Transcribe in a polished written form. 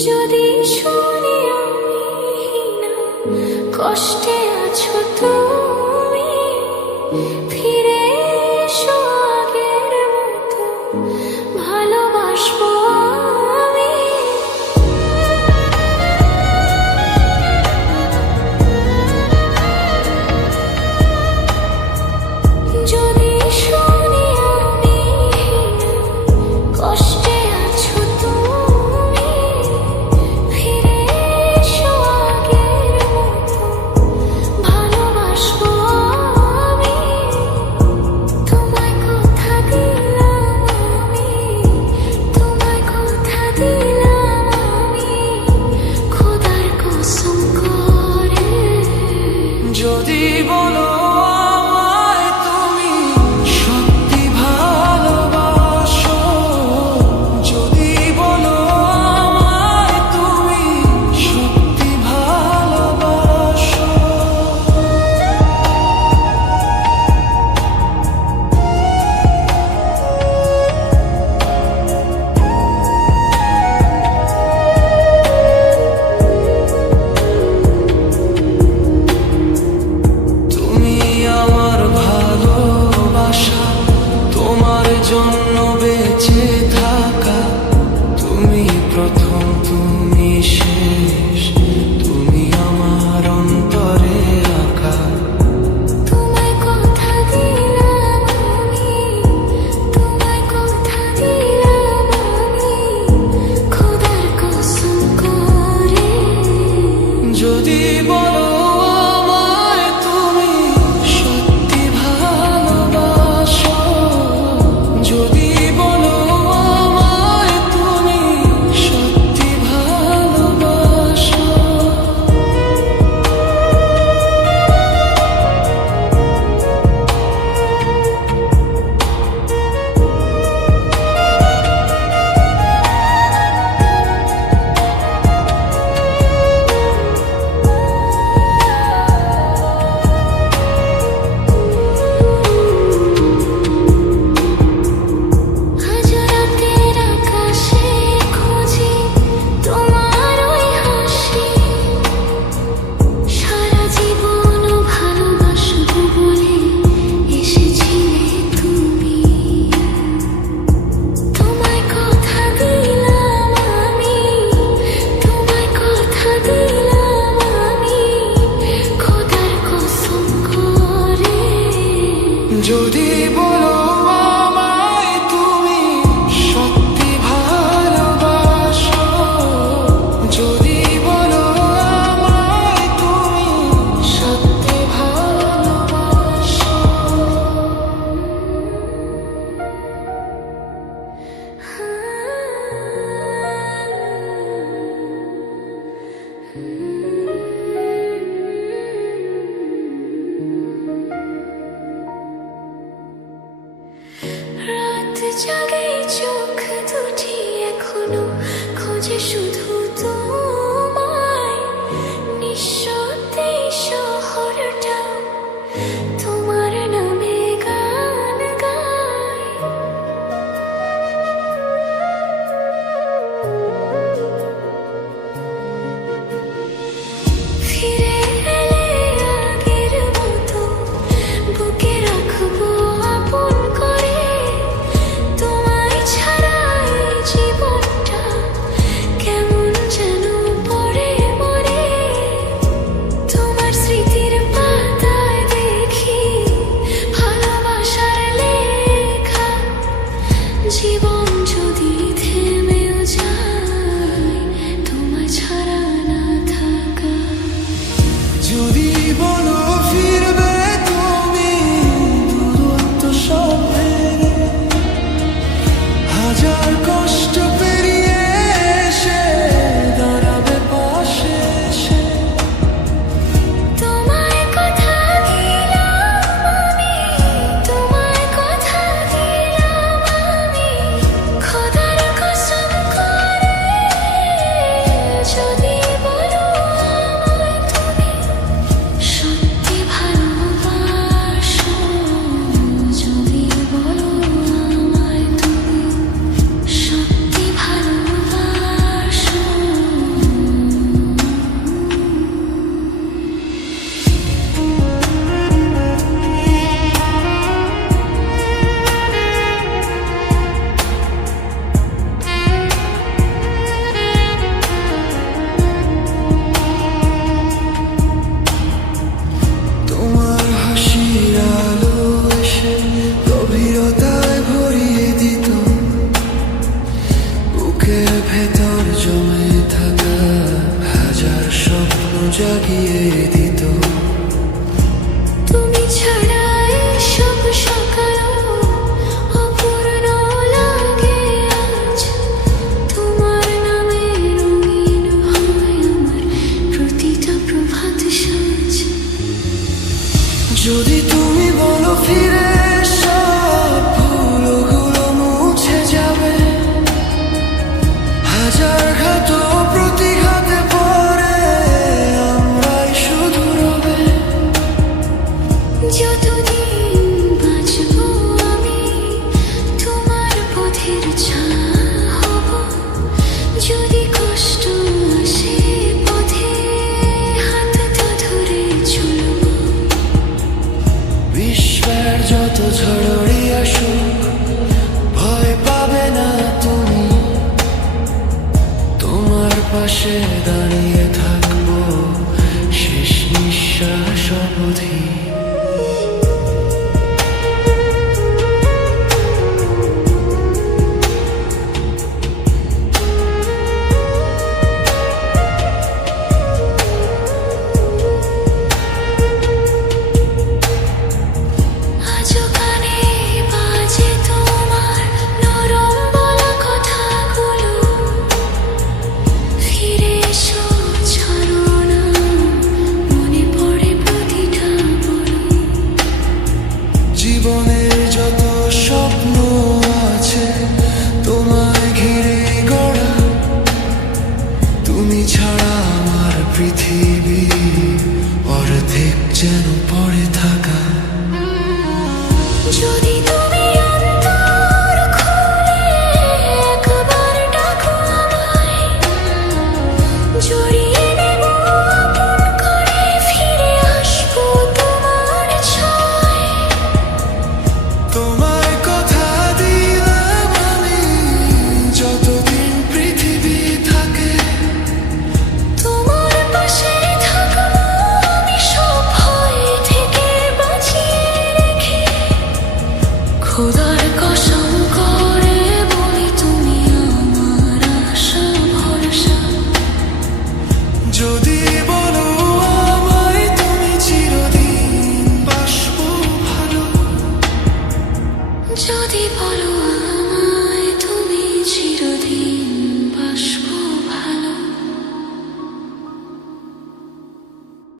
যদি শুনি আমি না কষ্টে আছো তুমি, ফিরে এসো আগের মতো ভালোবাসবো আমি। যদি শুনি আমি না কষ্টে আছো তুমি, ফিরে এসো আগের মতো ভালোবাসবো আমি। তোমায় কথা দিলাম আমি, তোমায় কথা দিলাম আমি, খোদার কসম করে। যদি বলো আমায় তুমি সত্যি ভালোবাসো, যদি বলো আমায় তুমি সত্যি ভালোবাসো, তুমি আমার ভালোবাসা, তোমার জন্য বেঁচে থাকা, তুমি প্রথম তুমি শেষ, তুমি আমার অন্তরে আঁকা। তোমায় কথা দিলাম আমি, তোমায় কথা দিলাম আমি, খোদার কসম করে। যদি বলো আমায় তুমি সত্যি ভালোবাসো, যদি বলো আমায় তুমি সত্যি ভালোবাসো, বুকের ভেতর জমে থাকা হাজার স্বপ্ন জাগিয়ে দিত। তুমি ছাড়া এসব সকালও অপূর্ণ লাগে আজ। তোমার নামে রঙিন হয় আমার প্রতিটা প্রভাত সাজ। যদি তুমি বলো ফিরে সব ভুলগুলো মুছে যাবে, হাজার ঘাত প্রতিঘাতে পরে আমরাই শুধু রবে। যতদিন বাঁচবো আমি তোমার পথের ছায়া হব। যদি কষ্ট আসে পথে হাতটা ধরে চলবো। বিশ্বের যত ঝড়ই আসুক ভয় পাবে না তুমি, তোমার পাশে দাঁড়িয়ে থাকবো শেষ নিঃশ্বাস অবধি। আজও কানে বাজে তোমার নরম বলা কথাগুলো। ফিরে এসো, ছাড়ো না, মনে পড়ে প্রতিটা বলো। জীবনের যত স্বপ্ন আছে তোমায় ঘিরে গড়া, তুমি ছাড়া আমার পৃথিবী অর্ধেক যেন পড়ে থাকা। যদি তুমি অন্তর খুলে একবার ডাকো আমায়, জড়িয়ে নেব আপন করে, ফিরে আসবো তোমার ছয়। তোমায় কথা দিলাম আমি যতদিন পৃথিবী থাকে, তোমার পাশে থাকবো আমি সব ভয় থেকে বাঁচিয়ে রেখে। খোদার কসম করে বলি তুমি আমার আশা ভরসা। যদি বলো আমায় তুমি চিরদিন বাসবো ভালো। যদি বলো